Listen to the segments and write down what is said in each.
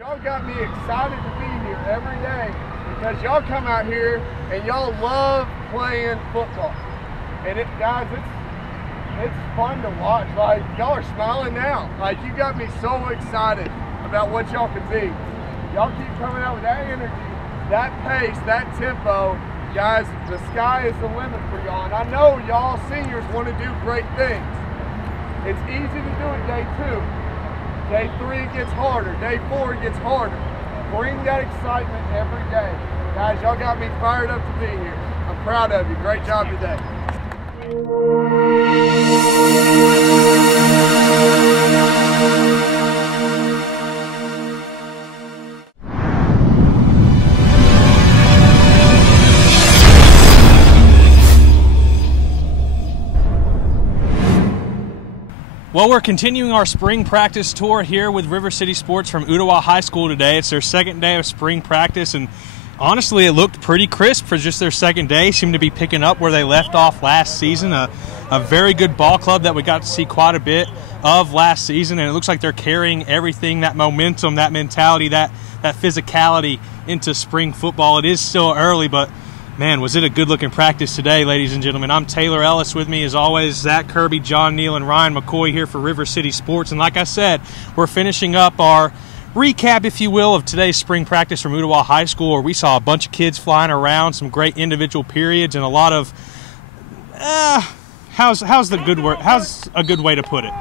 Y'all got me excited to be here every day because y'all come out here and y'all love playing football. And guys, it's fun to watch. Like, y'all are smiling now. Like, you got me so excited about what y'all can be. Y'all keep coming out with that energy, that pace, that tempo. Guys, the sky is the limit for y'all. And I know y'all seniors want to do great things. It's easy to do it day 2. Day 3 gets harder. Day 4 gets harder. Bring that excitement every day. Guys, y'all got me fired up to be here. I'm proud of you. Great job today. Well, we're continuing our spring practice tour here with River City Sports from Ooltewah High School today. It's their second day of spring practice, and honestly, it looked pretty crisp for just their second day. Seemed to be picking up where they left off last season. A very good ball club that we got to see quite a bit of last season, and it looks like they're carrying everything, that momentum, that mentality, that physicality into spring football. It is still early, but man, was it a good-looking practice today, ladies and gentlemen. I'm Taylor Ellis. With me, as always, Zach Kirby, John Neal, and Ryan McCoy here for River City Sports. And like I said, we're finishing up our recap, if you will, of today's spring practice from Ooltewah High School, where we saw a bunch of kids flying around, some great individual periods, and a lot of, how's a good way to put it?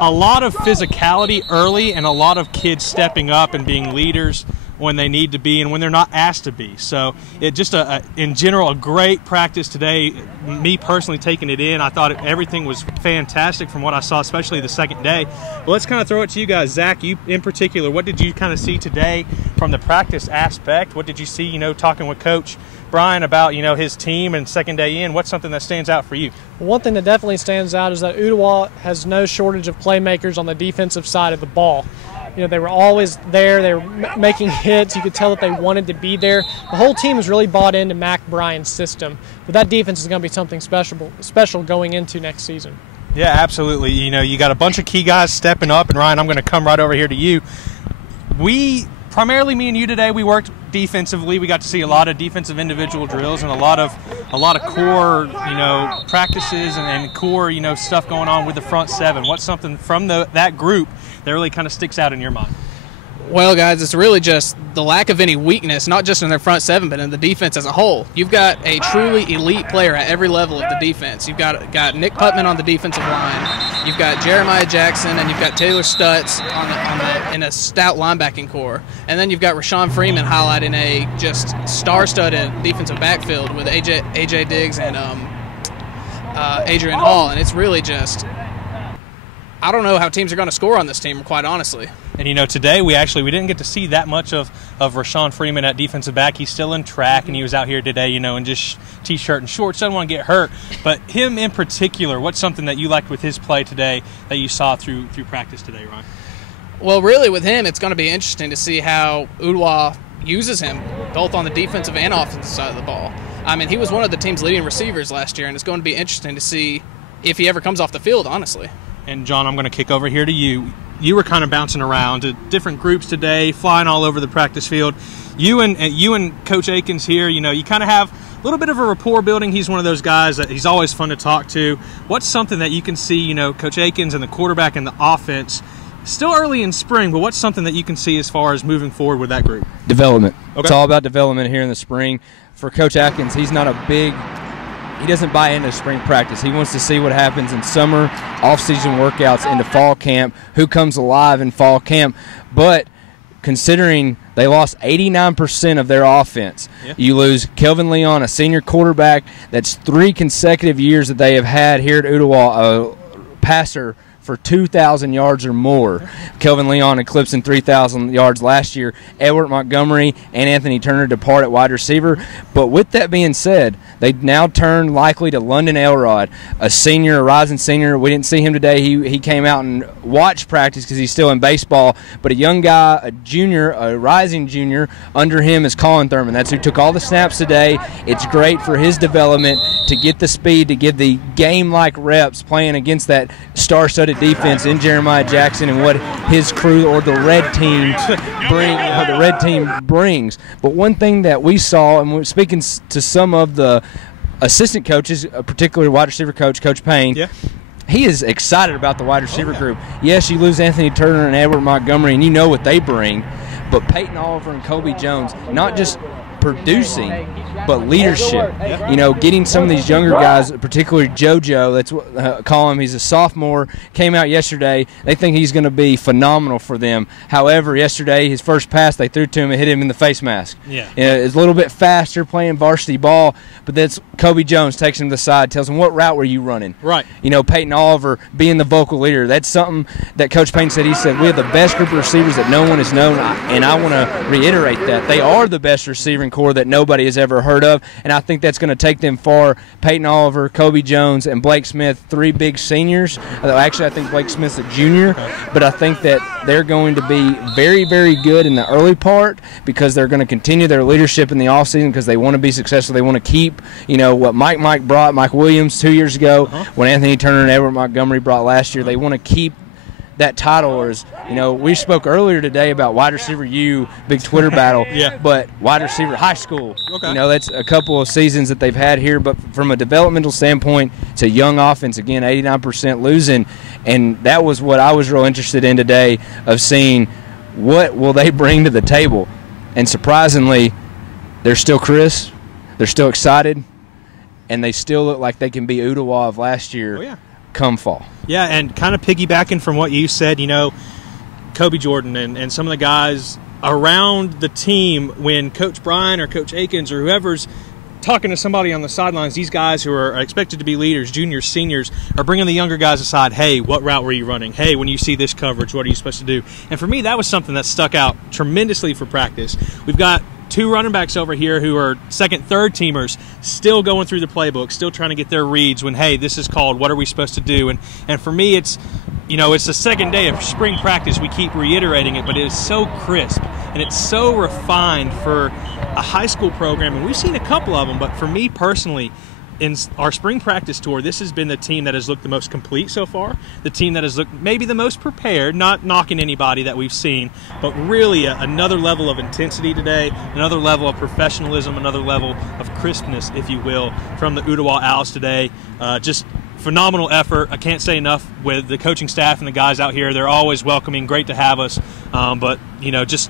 A lot of physicality early and a lot of kids stepping up and being leaders when they need to be and when they're not asked to be. So it just, in general, a great practice today. Me personally taking it in, I thought everything was fantastic from what I saw, especially the second day. But let's kind of throw it to you guys. Zach, you in particular, what did you kind of see today from the practice aspect? What did you see, talking with Coach Brian about, his team and second day in? What's something that stands out for you? One thing that definitely stands out is that Ooltewah has no shortage of playmakers on the defensive side of the ball. They were always there. They were making hits. You could tell that they wanted to be there. The whole team was really bought into Mac Bryan's system. But that defense is going to be something special going into next season. Yeah, absolutely. You got a bunch of key guys stepping up. And, Ryan, I'm going to come right over here to you. Primarily me and you today, we worked defensively. We got to see a lot of defensive individual drills and a lot of core, practices and core, stuff going on with the front seven. What's something from that group that really kind of sticks out in your mind? Well, guys, it's really just the lack of any weakness, not just in their front seven, but in the defense as a whole. You've got a truly elite player at every level of the defense. You've got Nick Putman on the defensive line. You've got Jeremiah Jackson, and you've got Taylor Stutz in a stout linebacking core. And then you've got Rashawn Freeman highlighting a just star-studded defensive backfield with AJ Diggs and Adrian Hall. And it's really just, I don't know how teams are going to score on this team, quite honestly. And, today we didn't get to see that much of Rashawn Freeman at defensive back. He's still in track, and he was out here today, in just T-shirt and shorts. Doesn't want to get hurt. But him in particular, what's something that you liked with his play today that you saw through practice today, Ryan? Well, really with him, it's going to be interesting to see how Ooltewah uses him, both on the defensive and offensive side of the ball. I mean, he was one of the team's leading receivers last year, and it's going to be interesting to see if he ever comes off the field, honestly. And, John, I'm going to kick over here to you. You were kind of bouncing around to different groups today, flying all over the practice field. You and Coach Akins here, you kind of have a little bit of a rapport building. He's one of those guys that he's always fun to talk to. What's something that you can see, Coach Akins and the quarterback and the offense, still early in spring, but what's something that you can see as far as moving forward with that group? Development. Okay. It's all about development here in the spring. For Coach Atkins, he doesn't buy into spring practice. He wants to see what happens in summer, off-season workouts, into fall camp, who comes alive in fall camp. But considering they lost 89% of their offense, you lose Kelvin Leon, a senior quarterback. That's 3 consecutive years that they have had here at Ooltewah, a passer for 2,000 yards or more. Kelvin Leon eclipsing 3,000 yards last year. Edward Montgomery and Anthony Turner depart at wide receiver. But with that being said, they now turn likely to London Elrod, a senior, a rising senior. We didn't see him today. He came out and watched practice because he's still in baseball. But a young guy, a junior, a rising junior, under him is Colin Thurman. That's who took all the snaps today. It's great for his development to get the speed, to give the game-like reps playing against that star-studded defense in Jeremiah Jackson and what his crew or the red team brings. But one thing that we saw, and we're speaking to some of the assistant coaches, particularly wide receiver coach, Coach Payne, he is excited about the wide receiver group. Yes, you lose Anthony Turner and Edward Montgomery, and you know what they bring, but Peyton Oliver and Kobe Jones, not just producing, but leadership. You know, getting some of these younger guys, particularly JoJo, that's what call him. He's a sophomore, came out yesterday. They think he's going to be phenomenal for them. However, yesterday, his first pass, they threw to him and hit him in the face mask. It's a little bit faster playing varsity ball, but that's Kobe Jones takes him to the side, tells him, what route were you running? Right. You know, Peyton Oliver being the vocal leader. That's something that Coach Payne said. He said, we have the best group of receivers that no one has known, and I want to reiterate that. They are the best receiving core that nobody has ever heard of, and I think that's going to take them far. Peyton Oliver, Kobe Jones, and Blake Smith, 3 big seniors. Actually, I think Blake Smith's a junior, but I think that they're going to be very, very good in the early part because they're going to continue their leadership in the offseason because they want to be successful. They want to keep, you know, what Mike brought, Mike Williams 2 years ago, when Anthony Turner and Edward Montgomery brought last year. They want to keep that title. Or, you know, we spoke earlier today about wide receiver U, big Twitter battle, but wide receiver high school. You know, that's a couple of seasons that they've had here, but from a developmental standpoint, it's a young offense. Again, 89% losing, and that was what I was real interested in today, of seeing what will they bring to the table. And surprisingly, they're still crisp, they're still excited, and they still look like they can be Ooltewah of last year come fall. Yeah, and kind of piggybacking from what you said, you know, Kobe Jordan and some of the guys around the team, when Coach Bryan or Coach Akins or whoever's talking to somebody on the sidelines, these guys who are expected to be leaders, juniors, seniors, are bringing the younger guys aside. Hey, what route were you running? Hey, when you see this coverage, what are you supposed to do? And for me, that was something that stuck out tremendously for practice. We've got 2 running backs over here who are second, third teamers, still going through the playbook, still trying to get their reads when, hey, this is called, what are we supposed to do? And for me, it's, you know, it's the second day of spring practice. We keep reiterating it, but it is so crisp and it's so refined for a high school program. And we've seen a couple of them, but for me personally, in our spring practice tour, this has been the team that has looked the most complete so far, the team that has looked maybe the most prepared, not knocking anybody that we've seen, but really another level of intensity today, another level of professionalism, another level of crispness, if you will, from the Ooltewah Owls today. Just phenomenal effort. I can't say enough with the coaching staff and the guys out here. They're always welcoming, great to have us. But, you know, just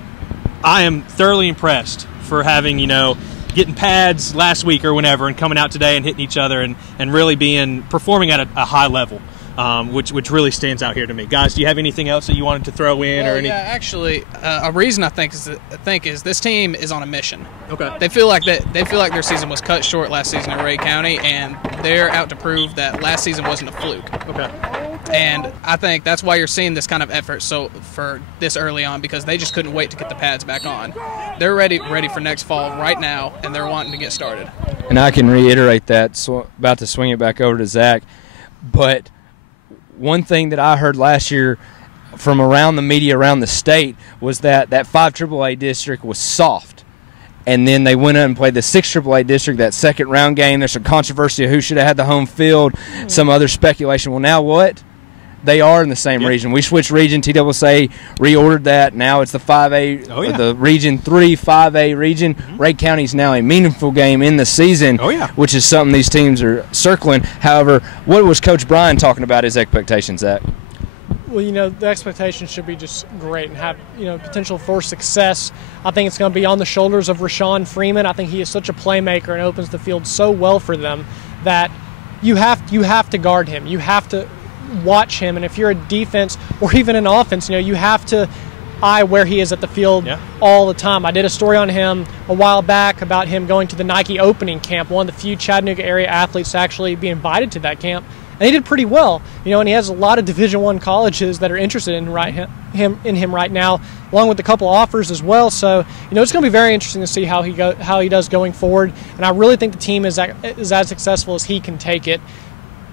I am thoroughly impressed for having, you know, getting pads last week or whenever and coming out today and hitting each other and really performing at a high level, which really stands out here to me. Guys, do you have anything else that you wanted to throw in? Yeah, actually, a reason I think is this team is on a mission. Okay. They feel like their season was cut short last season at Ray County, and they're out to prove that last season wasn't a fluke. Okay. And I think that's why you're seeing this kind of effort for this early on, because they just couldn't wait to get the pads back on. They're ready for next fall right now, and they're wanting to get started. And I can reiterate that, so about to swing it back over to Zach. But one thing that I heard last year from around the media around the state was that 5 AAA district was soft. And then they went up and played the 6 AAA district, that second round game. There's some controversy of who should have had the home field, some other speculation. Well, now what? They are in the same region. We switched region. TWSA reordered that. Now it's the 5A, the Region 3 5A region. Ray County is now a meaningful game in the season, which is something these teams are circling. However, what was Coach Bryan talking about his expectations at? Well, you know, the expectations should be just great and have, you know, potential for success. I think it's going to be on the shoulders of Rashawn Freeman. I think he is such a playmaker and opens the field so well for them that you have to guard him. You have to watch him, and if you're a defense or even an offense, you know, you have to eye where he is at the field all the time. I did a story on him a while back about him going to the Nike opening camp, one of the few Chattanooga area athletes to actually be invited to that camp, and he did pretty well, you know, and he has a lot of Division I colleges that are interested in him right now, along with a couple offers as well. So, you know, it's going to be very interesting to see how he does going forward, and I really think the team is as successful as he can take it.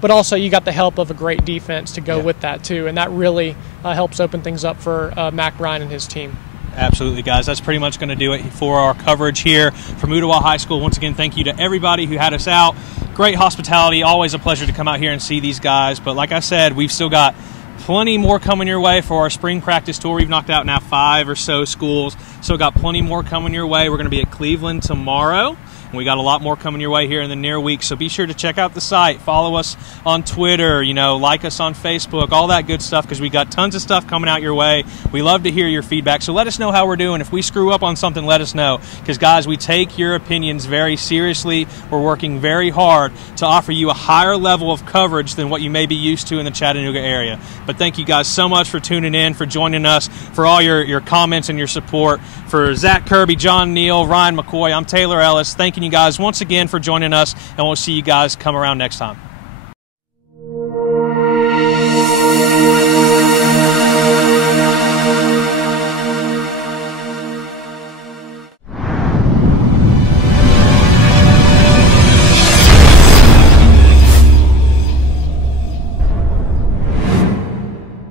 But also you got the help of a great defense to go with that too, and that really helps open things up for Mac Bryan and his team. Absolutely, guys. That's pretty much going to do it for our coverage here from Ooltewah High School. Once again, thank you to everybody who had us out. Great hospitality. Always a pleasure to come out here and see these guys. But like I said, we've still got plenty more coming your way for our spring practice tour. We've knocked out now 5 or so schools, so got plenty more coming your way. We're going to be at Cleveland tomorrow. We got a lot more coming your way here in the near week, so be sure to check out the site, follow us on Twitter, like us on Facebook, all that good stuff, because we got tons of stuff coming out your way. We love to hear your feedback, so let us know how we're doing. If we screw up on something, let us know, because guys, we take your opinions very seriously. We're working very hard to offer you a higher level of coverage than what you may be used to in the Chattanooga area. But thank you guys so much for tuning in, for joining us, for all your comments and your support. For Zach Kirby, John Neal, Ryan McCoy, I'm Taylor Ellis. Thanking you guys once again for joining us, and we'll see you guys come around next time.